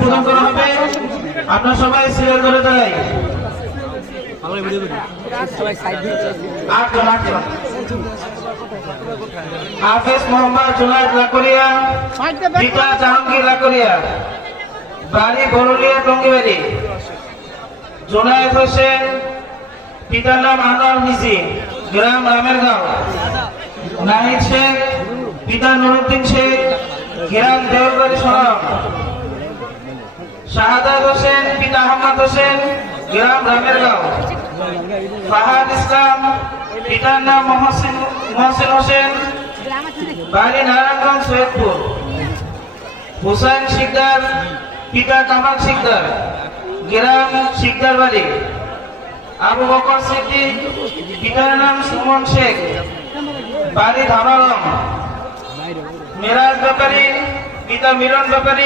প্রদান করা হবে। আপনার সবাই সিরিয়াল করে দাঁড়াই। হাফেজ মোহাম্মদ জুনায়েদ লাকড়িয়া, পিতা জাহাঙ্গীর লাকড়িয়া, বাড়ি বরুলিয়া টঙ্গিবাড়ি। জুনায়েদ হোসেন, পিতার নাম আনোয়ার মিজি, গ্রাম রামেরগাঁও। নাহিদ শেখ, পিতা নুরুদ্দিন শেখ, গ্রাম দেওরবাড়ি সরাম। শাহাদাত হোসেন, পিতা আহমদ হোসেন, গ্রাম রামেরগাঁও। ফাহাদ ইসলাম, পিতার নাম মহসিন হোসেন, বাড়ি নারায়ণগঞ্জ সৈয়দপুর। হুসাইন শিকদার, পিতা কামাল শিকদার, গ্রাম শিকদার বাড়ি। আবু বকর সিদ্দিক, পিতার নাম সুমন শেখ, বাড়ি ধারালম। মিরাজ ব্যাপারী, পিতা মিলন ব্যাপারী।